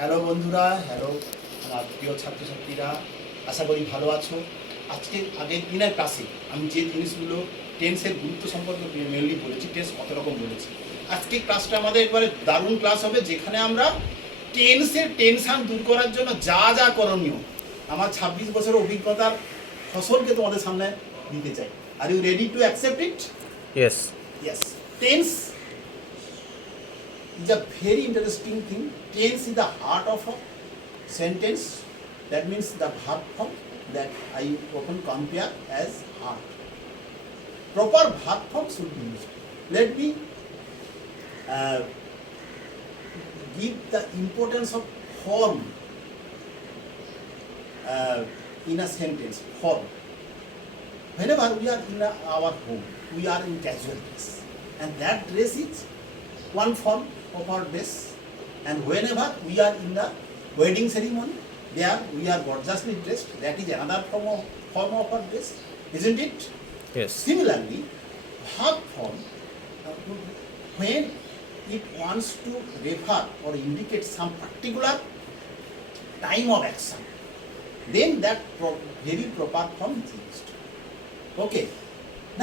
Hello বন্ধুরা, hello আমার প্রিয় ছাত্রছাত্রীরা, আশা করি ভালো আছো। আজকে আগের দিনের ক্লাসে আমি যে জিনিসগুলো টেন্সের গুরুত্ব সম্পর্কে মেনলি বলেছি, টেন্স কত রকম বলেছি। আজকে ক্লাসটা আমাদের একবারে দারুণ ক্লাস হবে, যেখানে আমরা টেন্সের টেনশান দূর করার জন্য যা যা করণীয় আমার 26 বছরের অভিজ্ঞতার ফসলকে তোমাদের সামনে দিতে চাই। Are you ready to accept it? Yes. Yes. Tense is a very interesting thing. Tense is the heart of a sentence. That means the verb form that I often compare as heart. Proper verb form should be used. Let me give the importance of form in a sentence. Form. Whenever we are in our home, we are in casual dress, and that dress is one form of our dress. And whenever we are in the wedding ceremony, there we are gorgeously dressed. That is another form of our dress, isn't it? Yes. Similarly, verb form, when it wants to refer or indicate some particular time of action, then that very proper form is used. Okay.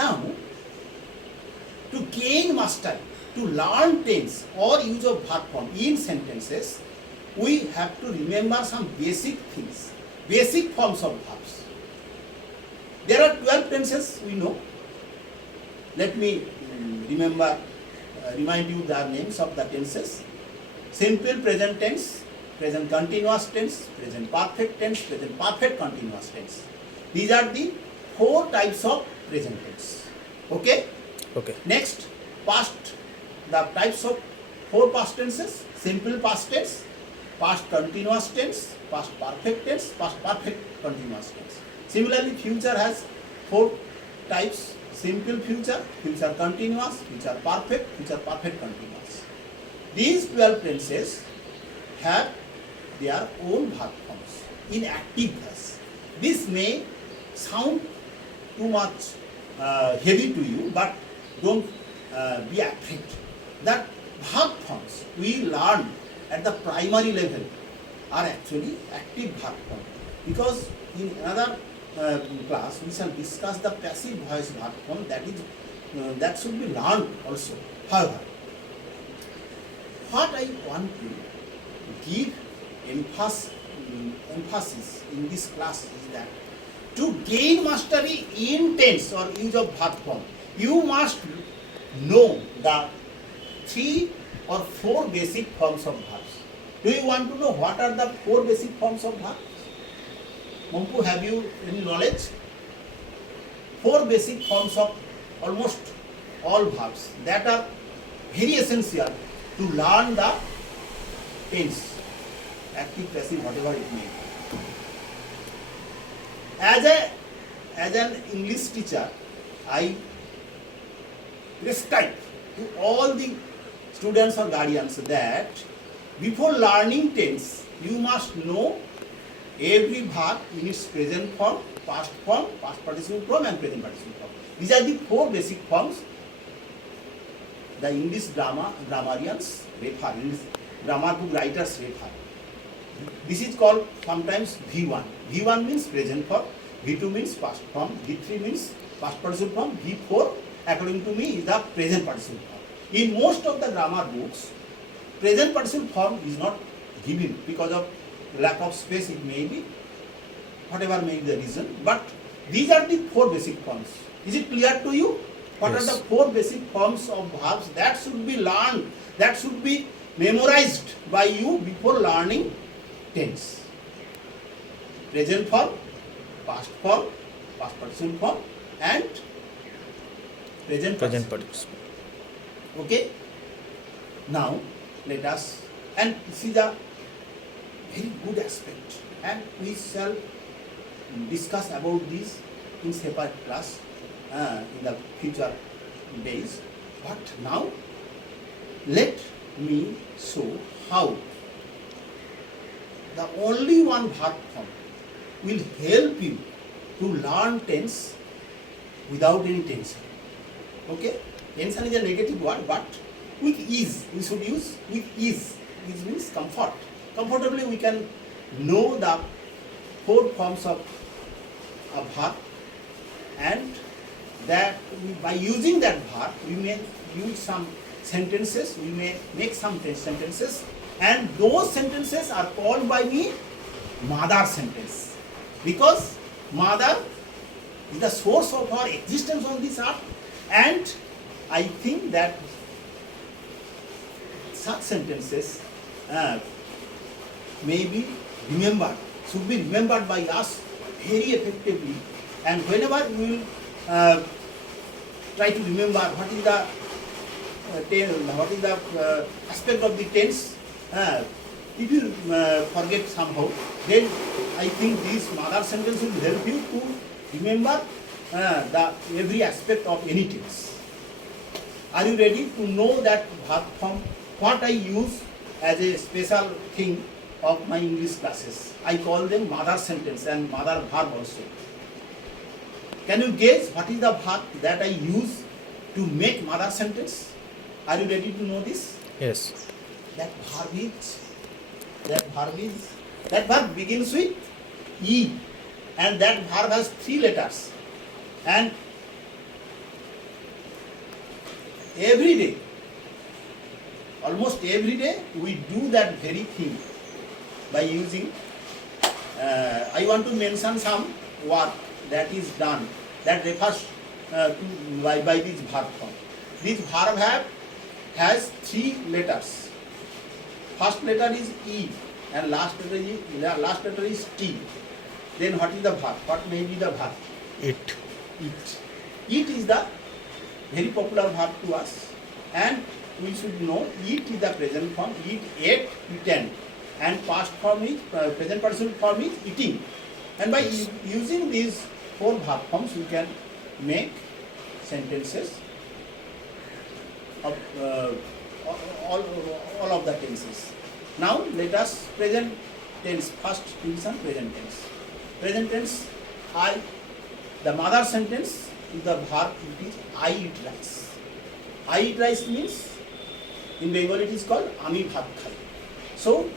Now, to gain mastery, to learn tense or use of verb form in sentences, we have to remember some basic things, basic forms of verbs. There are 12 tenses we know. Let me remind you the names of the tenses. Simple present tense, present continuous tense, present perfect tense, present perfect continuous tense. These are the 4 types of present tense. Okay? Okay. Next, past, the types of 4 past tenses: simple past tense, past continuous tense, past perfect tense, past perfect continuous tense. Similarly, future has 4 types: simple future, future continuous, future perfect continuous. These 12 tenses have their own verb forms in active voice. This may sound too much heavy to you, but don't be afraid. That verb forms we learn at the primary level are actually active verb form, because in another class we shall discuss the passive voice verb form, that should be learned also. However, what I want to give emphasis in this class is that to gain mastery in tense or use of verb form, you must know the 3 or 4 basic forms of verbs. Do you want to know what are the 4 basic forms of verbs? Mampu, have you any knowledge? 4 basic forms of almost all verbs that are very essential to learn the tense, active, passive, whatever it may be. As an English teacher, I prescribe to all the students or guardians that before learning tense, you must know every verb in its present form, past participle form, and present participle form. These are the 4 basic forms the English grammarians refer, English grammar book writers refer. This is called sometimes V1. V1 means present form, V2 means past form, V3 means past participle form, V4 according to me is the present participle form. In most of the grammar books, present participle form is not given because of lack of space, it may be, whatever may be the reason, but these are the 4 basic forms. Is it clear to you? What Yes. are the 4 basic forms of verbs that should be learned, that should be memorized by you before learning tense? Present form, past participle form, and present participle. Okay? Now, let us, and this is a very good aspect, and we shall discuss about this in separate class in the future days. But now, let me show how the only one verb form will help you to learn tense without any tension. Okay? Tension is a negative word, but with ease. We should use with ease. Ease means comfort. comfortably we can know the 4 forms of a verb, and that by using that verb we may use some sentences, we may make some sentences, and those sentences are called by me mother sentence, because mother is the source of our existence on this earth, and I think that such sentences may be remembered, should be remembered by us very effectively, and whenever we will try to remember what is the aspect of the tense, if you forget somehow, then I think this mother sentence will help you to remember the every aspect of any tense. Are you ready to know that verb form? What I use as a special thing of my English classes, I call them mother sentence and mother verb also. Can you guess what is the verb that I use to make mother sentence? Are you ready to know this? Yes. That verb begins with E, and that verb has 3 letters, and every day, almost every day, we do that very thing by using. I want to mention some work that is done that refers by this verb form. This verb has 3 letters. First letter is E, and last letter is T. Then what is the verb? What may be the verb? It. Eat is the very popular verb to us, and we should know eat is the present form. Eat, ate, eaten, and past form is present participle form is eating. And by using these 4 verb forms, we can make sentences of all of the tenses. Now let us present tense. First division, present tense. Present tense, the mother sentence is the verb, it is I eat rice. I eat rice means in Bengali it is called ami bhat khai. So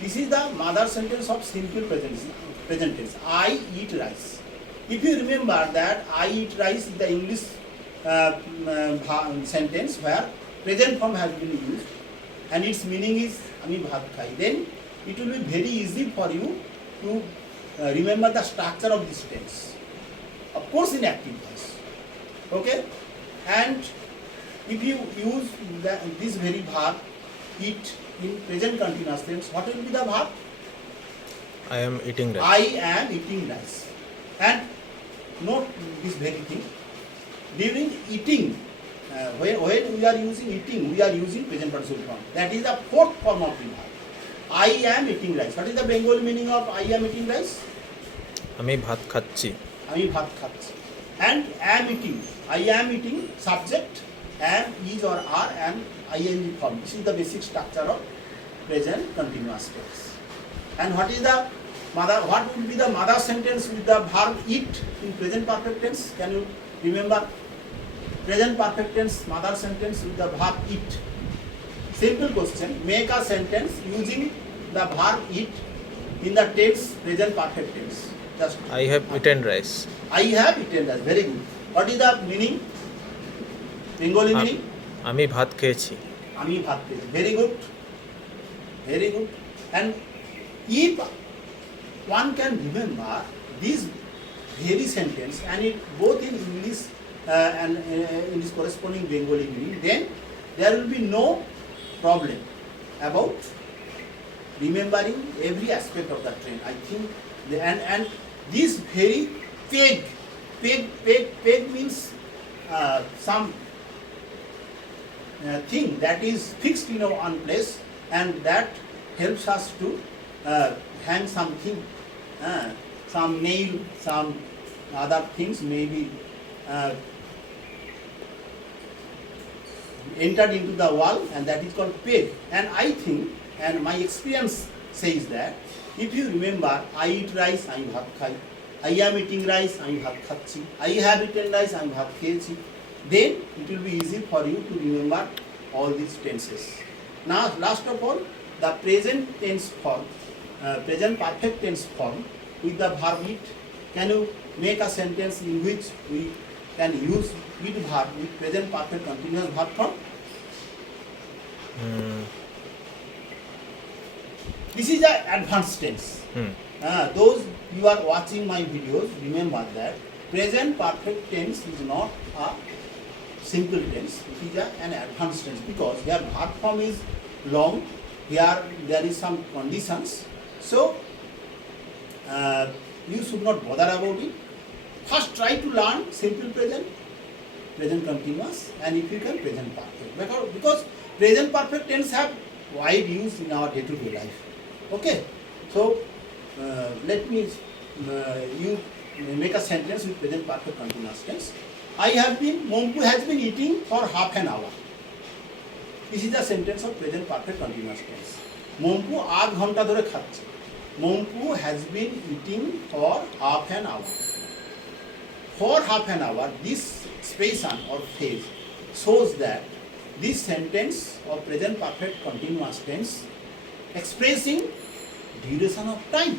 this is the mother sentence of simple present tense. I eat rice. If you remember that I eat rice is the English sentence where present form has been used and its meaning is ami bhat khai, then it will be very easy for you to remember the structure of this tense. Of course in active voice. Okay? And if you use this very verb eat in present continuous tense, what will be the verb? I am eating rice. I am eating rice. And note this very thing. During eating, when we are using eating, we are using present participle form. That is the 4th form of the verb. I am eating rice. What is the Bengali meaning of I am eating rice? আমি ভাত খাচ্ছি। আমি ভাত খাচ্ছি। And am eating. I am eating, subject, am, is or are, and ing form. This is the basic structure of present continuous tense. And what would be the mother sentence with the verb eat in present perfect tense? Can you remember? Present perfect tense, mother sentence with the verb eat. Simple question, make a sentence using the verb eat in the tense present perfect tense. Just I have eaten rice. I have eaten rice. Very good. What is the meaning? Bengali meaning? আমি ভাত খেয়েছি। আমি ভাত খেয়েছি। Very good. Very good. And if one can remember this very sentence and it both in English and in its corresponding Bengali meaning, then there will be no problem about remembering every aspect of the train. I think, and this very peg means some thing that is fixed in one place, and that helps us to hang something, some nail, some other things maybe entered into the wall, and that is called peg. And I think, and my experience says that if you remember I eat rice, I bhat khai, I am eating rice, I bhat khacchi, I have eaten rice, I bhat kheyechi, then it will be easy for you to remember all these tenses. Now last of all, the present tense form, present perfect tense form with the verb it. Can you make a sentence in which we can use it verb with present perfect continuous verb form? This is the advanced tense. Those you are watching my videos, remember that present perfect tense is not a simple tense, it is an advanced tense, because their verb form is long, here there is some conditions, so you should not bother about it. First try to learn simple present, present continuous, and if you can present perfect, because present perfect tense have wide use in our day-to-day life. Okay, so let me you make a sentence with present perfect continuous tense. Mompu has been eating for half an hour. This is the sentence of present perfect continuous tense. Mompu আধ ঘন্টা ধরে খাচ্ছে. Mompu has been eating for half an hour. For half an hour, this expression or phrase shows that this sentence of present perfect continuous tense expressing duration of time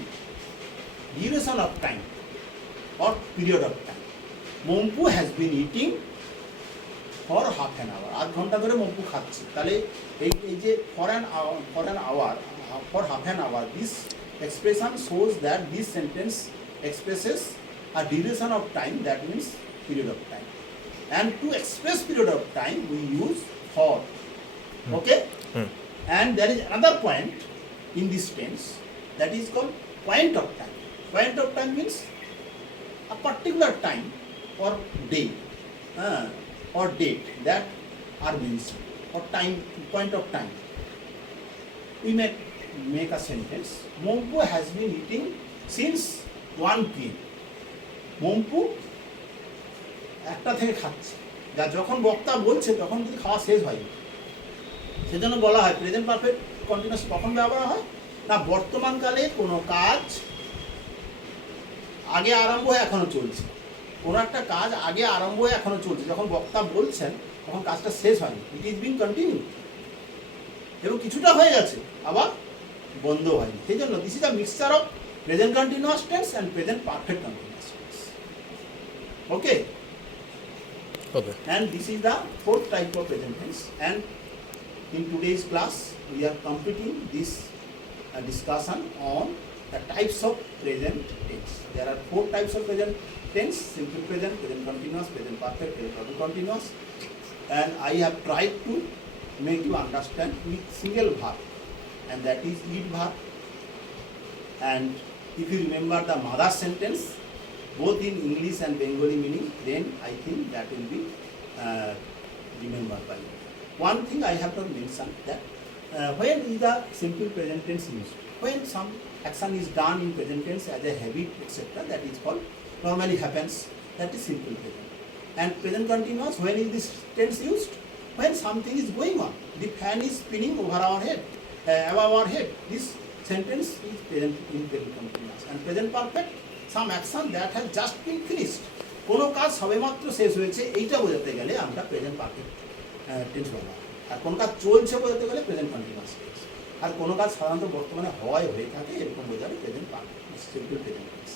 or period of time. Mompu has been eating for half an hour. আধ ঘন্টা ধরে মম্পু খাচ্ছে, তাহলে এই যে for an hour, for half an hour, this expression shows that this sentence expresses a duration of time, that means period of time. And to express period of time, we use for. Okay? And there is another point in this tense that is called point of time. Point of time means a particular time or day or date that are mentioned, or time, point of time. We make a sentence. Mompu has been eating since 1 p.m. Mompu একটা থেকে খাচ্ছে, যা যখন বক্তা বলছে তখন যদি খাওয়া শেষ হয়নি, সেজন্য বলা হয় প্রেজেন্ট পারফেক্ট কন্টিনিউয়াস কখন ব্যবহার হয় না, বর্তমানকালে কোনো কাজ আগে আরম্ভ হয়ে এখনো চলছে, কোনো একটা কাজ আগে আরম্ভ হয়ে এখনো চলছে, যখন বক্তা বলছেন তখন কাজটা শেষ হয়নি, ইট ইজ বিং কন্টিনিউ, এবং কিছুটা হয়ে গেছে আবার বন্ধ হয়নি, সেই জন্য this is a mixture of present continuous tense and present perfect continuous tense. Okay, and this is the fourth type of present tense, and in today's class we are completing this discussion on the types of present tense. There are 4 types of present tense: simple present, present continuous, present perfect, present perfect continuous, and I have tried to make you understand with single verb, and that is it verb. And if you remember the mother sentence both in English and Bengali meaning, then I think that will be remembered by you. One thing I have not mentioned, that when is the simple present tense used? When some action is done in present tense as a habit, etc., that is called, normally happens, that is simple present. And present continuous, when is this tense used? When something is going on, the fan is spinning over our head, above our head, this sentence is present in present continuous. And present perfect, some action that has just been finished, কোনো কাজ সবেমাত্র শেষ হয়েছে, এইটা বোঝাতে গেলে আমরা present perfect tense ব্যবহার, আর কোনো কাজ চলছে বোঝাতে গেলে প্রেজেন্ট কন্টিনিউয়াস টেন্স, আর কোনো কাজ সাধারণত বর্তমানে হয়ে থাকে এরকম বোঝালে present perfect simple present tense.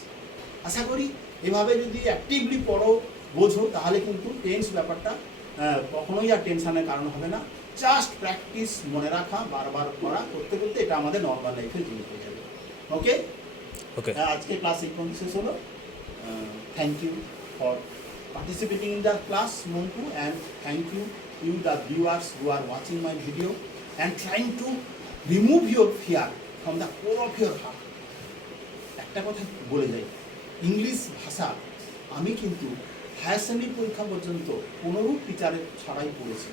আশা করি এভাবে যদি অ্যাক্টিভলি পড়ো, বোঝো, তাহলে কিন্তু টেন্স ব্যাপারটা কখনোই আর টেনশনের কারণ হবে না. জাস্ট প্র্যাকটিস, মনে রাখা, বারবার করা, করতে করতে এটা আমাদের নর্মাল লাইফের জিনিস হয়ে যাবে. ওকে, আজকে ক্লাস এই পর্যন্ত শেষ হলো. Thank you for participating in the class, Monku, and thank you the viewers who are watching my video and trying to remove your fear from the core of your heart. একটা কথা বলে যাই, English ভাষা আমি কিন্তু higher secondary পরীক্ষা পর্যন্ত কোনোরূপ টিচারের ছাড়াই পড়েছি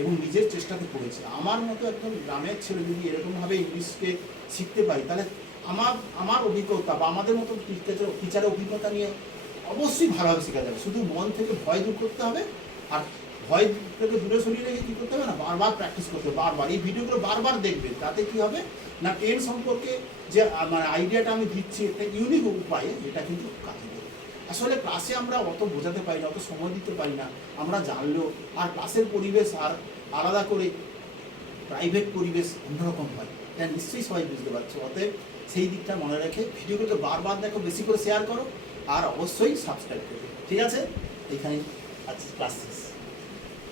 এবং নিজের চেষ্টাতে পড়েছি. আমার মতো একজন গ্রামের ছেলে যদি এরকমভাবে ইংলিশকে শিখতে পারি, তাহলে আমার অভিজ্ঞতা বা আমাদের মতো টিচারের অভিজ্ঞতা নিয়ে অবশ্যই ভালোভাবে শেখা যাবে. শুধু মন থেকে ভয় দূর করতে হবে, আর ভয় থেকে দূরে সরিয়ে রেখে কী করতে হবে না, বারবার প্র্যাকটিস করতে হবে, বারবার এই ভিডিওগুলো বারবার দেখবে. তাতে কী হবে না, টেন সম্পর্কে যে মানে আইডিয়াটা আমি দিচ্ছি একটা ইউনিক উপায়ে, এটা কিন্তু কাজে দেবে. আসলে ক্লাসে আমরা অত বোঝাতে পারি না, অত সময় দিতে পারি না, আমরা জানলেও, আর ক্লাসের পরিবেশ আর আলাদা করে প্রাইভেট পরিবেশ অন্যরকম হয়, এটা নিশ্চয়ই সবাই বুঝতে পারছো। অতএব সেই দিকটা মনে রেখে ভিডিওগুলোকে বারবার দেখো, বেশি করে শেয়ার করো, আর অবশ্যই সাবস্ক্রাইব করো। ঠিক আছে, এইখানেই আজকে ক্লাস শেষ।